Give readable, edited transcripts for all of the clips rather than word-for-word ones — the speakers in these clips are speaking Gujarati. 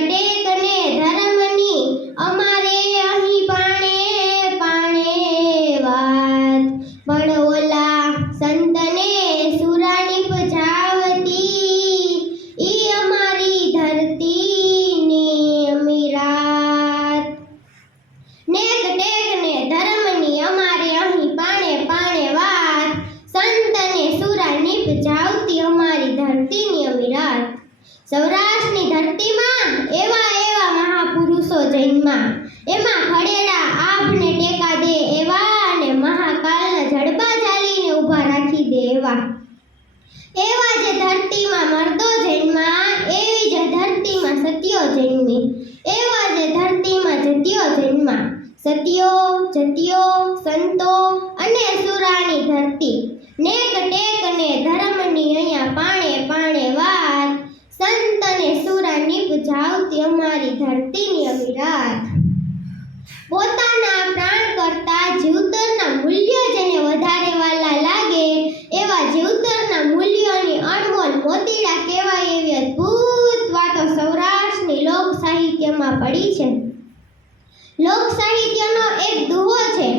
ટેક ને ધર્મની અમારે અહીં પાણે પાણે વાત, પણ ઓલા સંતને સુરાની પજાવતી ઈ અમારી ધરતીની અમીરાત. નેક ટેક ને ધર્મની અમારે અહીં પાણે પાણે વાત, સંતને સુરાની પજાવતી અમારી ધરતીની અમીરાત. સૌરાષ્ટ્રની ધરતીમાં એવા એવા મહાપુરુષો જન્મા, એમાં ખડેડા આભને ટેકા દે એવા, અને મહાકાલના જડબા ચાલીને ઊભા રાખી દે એવા. એવા જે ધરતીમાં મર્દો જન્મા, એવી જ ધરતીમાં સતીઓ જન્મી. એવા જે ધરતીમાં જતીઓ જન્મા, સતીઓ જતીઓ સંતો અને સુરાની ધરતી. નેક ટેક ને ધર્મની અહીંયા પાણે પાણે વાત, સંતને સુરાની પજાવતી અમારી ધરતીની અમીરાત. પોતાના પ્રાણ કરતા જીવતરના મૂલ્ય જેને વધારે વાલા લાગે, એવા જીવતરના મૂલ્યોની અણમોલ મોતીડા કહેવાય એવી અદ્ભુત વાતો સૌરાષ્ટ્રની લોક સાહિત્યમાં પડી છે. લોક સાહિત્યનો એક દુહો છે.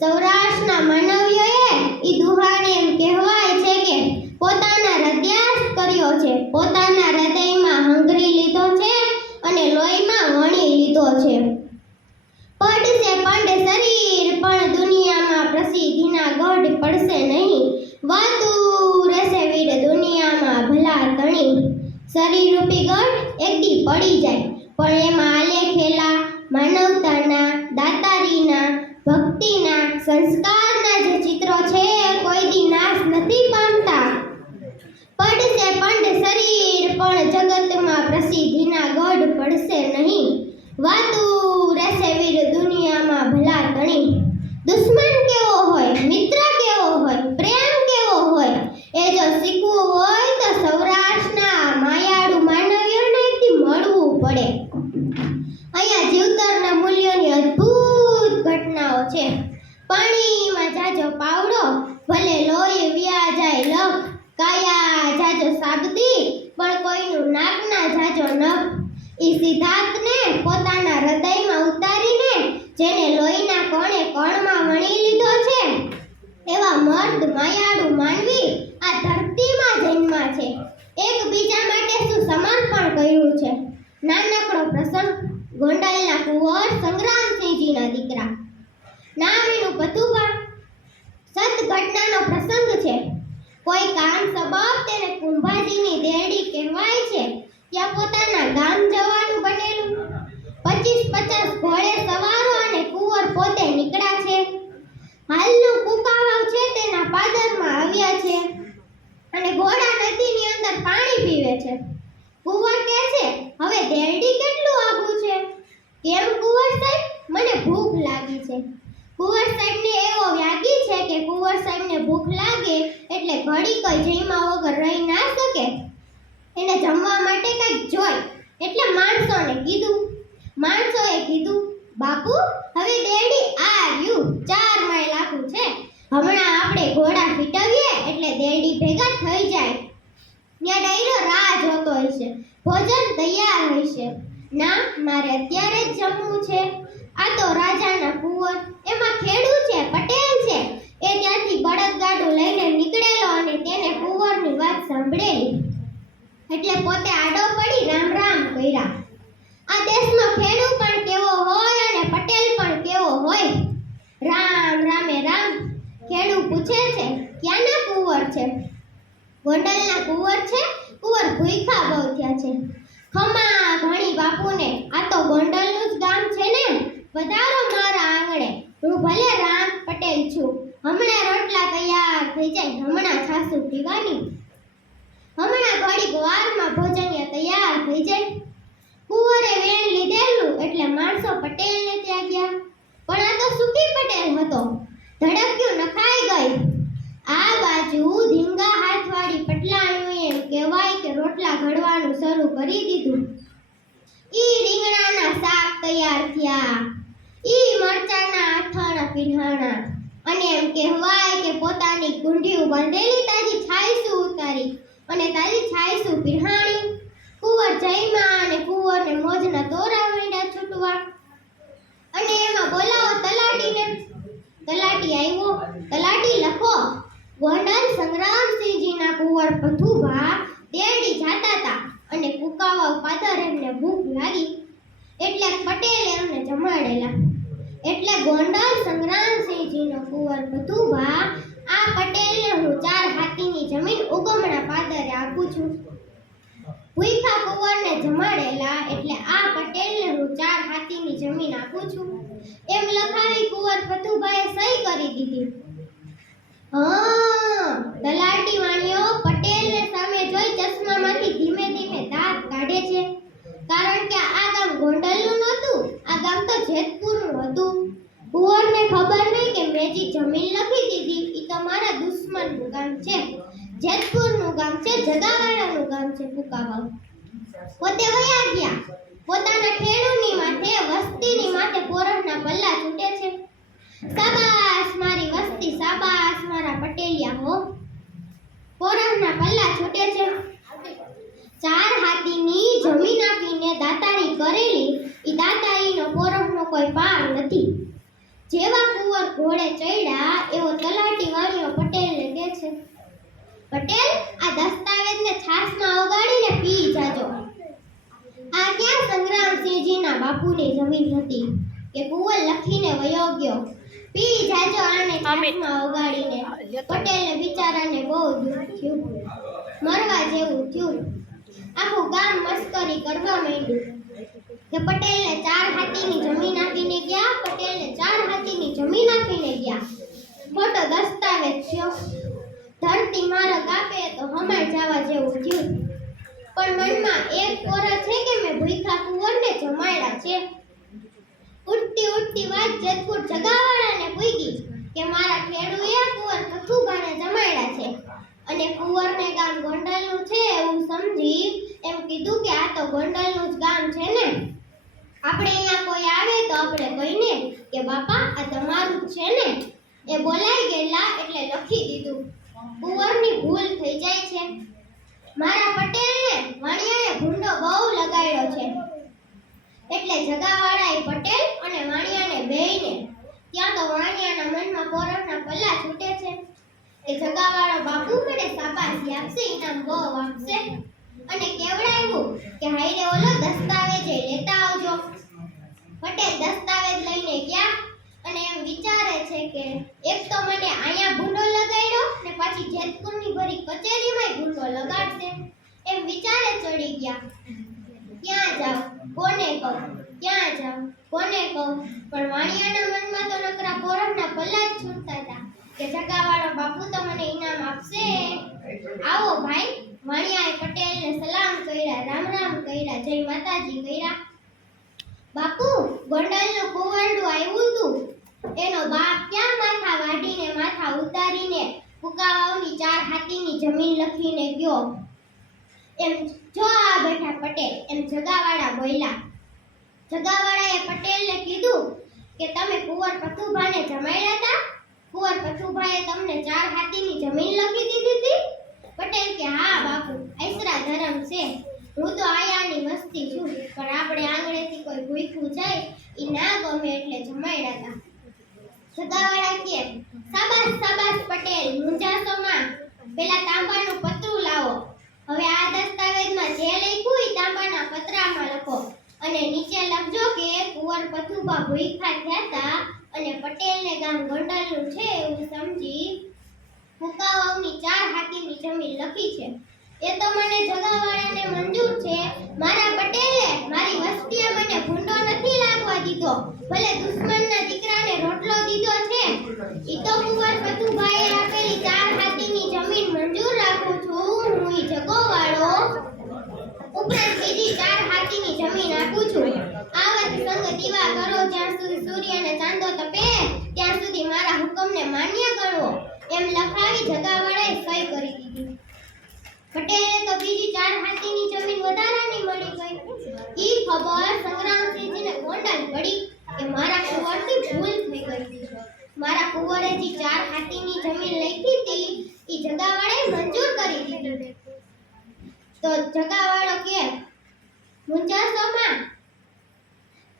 સૌરાષ્ટ્રના માનવીઓએ ઈ દુહાને એમ કહેવાય છે કે પોતાના હૃદયાસ્ત કર્યો છે, પોતાના હૃદયમાં હંગરી લીધો છે અને લોહીમાં વણી લીધો છે. પડશે પંડ શરીર પણ દુનિયામાં પ્રસિદ્ધિના ગઢ પડશે નહીં, વાતું રહેશે વીર દુનિયામાં ભલા તણી. શરીર રૂપી ગઢ એકદી પડી જાય, પણ એમાં આલેખેલા માનવતાના, દાતારીના, ભક્તિના, સંસ્કારના જે ચિત્રો છે કોઈ દી નાશ નથી પામતા. પડશે પંડ શરીર પણ જગતમાં પ્રસિદ્ધિના ગઢ પડશે નહીં, વાતું રહેશે વીર દુનિયામાં ભલા તણી. દુશ્મન કેવો હોય, મિત્ર કેવો હોય, પ્રેમ કેવો હોય, એ જો શીખવું હોય તો સૌરાષ્ટ્રના માયાળુ માનવીઓને એકથી મળવું પડે. અહીંયા જીવતરના મૂલ્યોની અદ્ભુત ઘટનાઓ છે. પાણીમાં જાજો પાવડો ભલે લોહી વ્યા જાય લખ, કાયા જાજો સાબદી પણ કોઈનું નાક ના જાજો નખ. ઈ સિદ્ધાંતને પોતાના હૃદયમાં ઉતારીને જેને લોહીના કોણે કોણમાં વણી લીધો છે, એવા મર્દ માયાળુ માનવી આ ધરતીમાં જન્મા છે. એકબીજા માટે શું સમર્પણ કર્યું છે. નાનકડો પ્રસંગ. ગોંડલના કુંવર સંગ્રામસિંહજીના દીકરા, નામ એનું પથુભા. સત ઘટનાનો પ્રસંગ છે. કોઈ કામ સબબ તેને કુંભાજીની દેરડી કહેવાય છે ત્યાં પોતાના ગામ જવાનું બનેલું. 25-50 ઘોડે સવારો અને કુંવર પોતે નીકળ્યા છે. હાલનું કુકાવાવ છે તેના પાદરમાં આવ્યા છે અને ઘોડા નદીની અંદર પાણી પીવે છે. કુંવર કહે છે, હવે દેરડી કેટલું આઘું છે? કેમ કુંવર સાહેબ, મને ભૂખ લાગી છે. કુંવર સાહેબને એવો વ્યાગી છે કે કુંવર સાહેબને ભૂખ લાગે એટલે ઘડી કોઈ જમ્યા વગર રહી ના શકે. એને જમવા માટે કંઈક જોઈ એટલે માણસોએ કીધું, બાપુ હવે દેરડી આવ્યું, 4 માઇલ આખું છે, હમણાં આપણે ઘોડા ફીટવીએ એટલે દેરડી ભેગા થઈ જાય. ત્યાં ડાયરો રાહ જોતો હશે, ભોજન તૈયાર હશે. ના, મારે અત્યારે જ જમવું છે. આ તો રાજાના કુંવર, એમાં ખેડૂ છે, પટેલ છે. એ ત્યાંથી બળદગાડું લઈને નીકળેલો અને તેને કુંવરની વાત સાંભળેલી એટલે પોતે આડો પડી રામ રામ કર્યા. આ દેશનો ખેડૂ પણ કેવો હોય અને પટેલ પણ કેવો હોય. રામ રામે રામ. ખેડૂ પૂછે છે, ક્યાંના કુંવર છે? ગોંડલના કુંવર છે. કુંવર ભૂખ્યા બહુ થયા છે. ખમા ઘણી બાપુને, આ તો ગોંડલનું જ ગામ છે ને, પધારો મારા આંગણે. હું ભલે રામ પટેલ છું, હમણાં રોટલા તૈયાર થઈ જાય, હમણાં છાસુ પીવાની, હમણાં ઘડીક વારમાં ભોજન્ય તૈયાર થઈ જાય. કુંવરે વેણ લીધેલું એટલે માણસો પટેલને ત્યાં ગયા, પણ આ તો સુખી પટેલ હતો. ધડક્યું નખાઈ ગઈ. આ બાજુ ધીંગા હાથવાળી પટલાણીએ એમ કહેવાય કે રોટલા ઘડવાનું શરૂ કરી દીધું. ઈ રીંગણાના શાક તૈયાર થયા, ઈ મરચાના આથાણા પીઢાણા, અને એમ કહેવાય કે પોતાની કુંઢીયું બાંધેલી તાજી છાયસું ઉતારી અને તાજી છાયસું પીઢાણી. કુંવર જયમાં અને કુંવરને પટેલે અમને જમાડેલા. એટલે ગોંડલ સંગ્રામસિંહજીનો કુંવર ભથુભા આ પટેલને હું 4 હાથીની જમીન ઉગમણા પાદરે આપું છું. ભૂખ્યા કુંવરને જમાડેલા એટલે આ પટેલને હું 4 હાથીની જમીન આપું છું. એમ લખાવી કુંવર ભથુભાએ સહી કરી દીધી. તલાટી વાણીઓ પટેલને સામે જોઈ ચશ્મામાંથી ધીમે ધીમે દાંત કાઢે છે. કારણ કે આ ગામ ગોંડલનું નહોતું, આ ગામ તો જેતપુરનું હતું. કુંવરને ખબર નહીં કે મેં જે જમીન લખી દીધી ઈ તો મારા દુશ્મનનું ગામ છે. જેતપુરનું ગામ છે, જગાવાડાનું ગામ છે કુકાવાવ. પોતે વયા ગયા. પોતાના ખેડૂની માથે, વસ્તીની માથે પોરણના પલ્લા છૂટે છે. શાબાશ મારી વસ્તી, શાબાશ મારા પટેલિયા હો. પોરણના પલ્લા છૂટે છે. 4 હાથીની જમીન આપીને દાતારી કરેલી ઈ દાતારીનો પોરણનો કોઈ પાર નથી. જેવા કુંવર ઘોડે ચડ્યા એવો તલાટી વાણીઓ પટેલને કહે છે, પટેલ આ દસ્તાવેજને છાશમાં ઓગાળીને પી જાજો. આ ક્યાં સંગ્રામસિંહજીના બાપુની જમીન હતી કે કુંવર લખીને વયો ગયો. પી જાજો આને છાશમાં ઓગાળીને. પટેલને બિચારાને બહુ દુઃખ થયું, મરવા જેવું થયું. આખું ગામ મસ્કરી કરવા માંડ્યું કે પટેલને 4 હાથીની જમીન આપીને ગયા, પટેલને 4 હાથીની જમીન આપીને ગયા. ખોટો દસ્તાવેજ થયો. ધરતી મારો કાપે તો હમાર જવા જેવું થયું. પણ મનમાં એક પોરા છે કે મેં ભૂખ્યા કુંવરને જમાડ્યા છે. ઉઠતી ઉઠતી વાત જેતપુર જગાવાડાને પૂગી કે મારા ખેડૂએ કુંવર ભથુભાને જમાડ્યા છે. અને કુંવરને ગામ ગોંડલનું છે એવું સમજી એમ કીધું કે આ તો ગોંડલનું જ ગામ છે ને. આપણે અહીંયા કોઈ આવે તો આપણે કહીને કે બાપા આ તમારું જ છે ને. એ બોલાઈ ગયેલા એટલે લખી દીધું. કુંવરની ભૂલ થઈ જાય છે. મારા પટેલને વાણિયાએ ભૂંડો બહુ લગાડ્યો છે. એટલે જગાવાળાએ પટેલ અને વાણિયાને બેયને ત્યાં તો વાણિયાના મનમાં પોરણના પલ્લા છૂટે છે. એ જગાવાળો બાપુ મને શાબાશી આપશે, ઇનામ બહુ આપશે. અને કેવડાવ્યું કે હાઈરે ઓલો દસ્તાવેજ લેતા આવજો. પટેલ દસ્તાવેજ લઈને ગયા અને એમ વિચારે છે કે એક તો મને અહીંયા ભૂંડો લગાડ્યો ને પાછી જેતપુરની ભરી કચેરીમાં ભૂંડો લગાડશે. એમ વિચારે ચડી ગયા. ક્યાં જાવ, કોને કહું, ક્યાં જાવ, કોને કહું. પણ વાણિયાના મનમાં તો નકરા પોરણના પલ્લા જ છૂટતા હતા કે જગાવાળો બાપુ તો મને ઇનામ આપશે. આવો ભાઈ. વાણિયાએ પટેલને સલામ કર્યા, રામ રામ કર્યા, જય માતાજી કર્યા. બાપુ ગોંડલનું કુંવરડું આવ્યું હતું. એનો બાપ ક્યાં માથા વાઢીને માથા ઉતારીને કુકાવાવની 4 હાથીની જમીન લખીને ગયો. એમ જો આ બેઠા પટેલ, એમ જગાવાળા બોલ્યા. જગાવાળાએ પટેલને કીધું કે તમે કુંવર ભથુભાને જમાડ્યા હતા. કુંવર ભથુભાએ તમને 4 હાથીની જમીન લખી દીધી હતી. પટેલ કે હા બાપુ, આયસરા ધરમ છે. હું તો આયાની મસ્તી છું, પણ આપણે આંગળેથી કોઈ ભૂખ્યું જાય ઈ ના ગમે એટલે જમાડ્યા હતા. જગાવાળા કે શાબાશ શાબાશ પટેલ, મુંજાસોમાં પેલા તાંબાનું પતરું લાવો. હવે આ દસ્તાવેજમાં જે લખ્યું ઈ તાંબાના પતરામાં લખો અને નીચે લખજો કે કુંવર ભથુભા ભૂખ્યા થયા હતા અને પટેલને ગામ ગોંડલનું છે એવું સમજી કુકાવાવની 4 હાથીની જમીન લખી છે. એ તો મને જગાવાળાને મંજૂર છે. મારા પટેલે મારી વસ્તીએ મને ભૂંડો નથી લાગવા દીધો. ભલે દુશ્મનના દીકરાને રોટલો દીધો છે. ઈ તો કુંવર ભથુભાઈએ આપેલી 4 હાથીની જમીન મંજૂર રાખું છું. હું ઈ જગોવાળો ઉપરાંત બીજી 4 હાથીની જમીન આપું છું. આવત સંગ દીવા કરો જ્યાં સુધી સૂર્ય અને ચાંદો તપે ત્યાં સુધી મારા હુકમને માન્ય કરવો. એમ લખાવી જગાવાળાએ સહી કરી દીધી. પટેલે તો બીજી 4 હાથીની જમીન વધારાની મળી ગઈ. ઈ ખબર સંગ્રામસિંહજીને ગોંડલ પડી કે મારા કુંવરથી ભૂલ થઈ ગઈ. મારા કુંવરે જે 4 હાથીની જમીન લખી હતી ઈ જગાવાળાએ મંજૂર કરી દીધી. તો જગાવાળો કે મુંજાસોમાં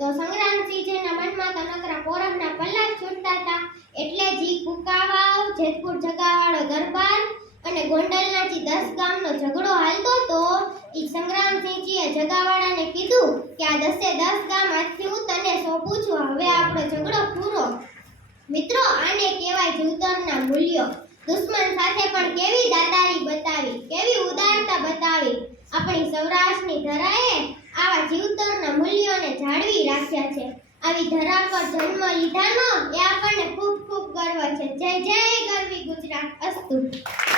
તો સંગ્રામસિંહજીના મનમાં તો નકરા પોરણના પલ્લા જ છૂટતા હતા. એટલે જી કુકાવાવ, જેતપુર જગાવાળો દરબાર અને ગોંડલના જે 10 ગામનો ઝઘડો હાલતો હતો ઈ સંગ્રામસિંહજીએ જગાવાળાને કીધું કે આ 10 ગામ આજથી હું તને સોંપું છું, હવે આપણો ઝઘડો પૂરો. મિત્રો, આને કહેવાય જીવતરના મૂલ્યો. દુશ્મન સાથે પણ કેવી દાદારી બતાવી, કેવી ઉદારતા બતાવી. આપણી સૌરાષ્ટ્રની ધરાએ આવા જીવતરના મૂલ્યોને જાળવી રાખ્યા છે. આવી ધરા પર જન્મ લીધાનો એ આપણને ખૂબ ખૂબ ગર્વ છે. જય જય ગરવી ગુજરાત. અસ્તુ.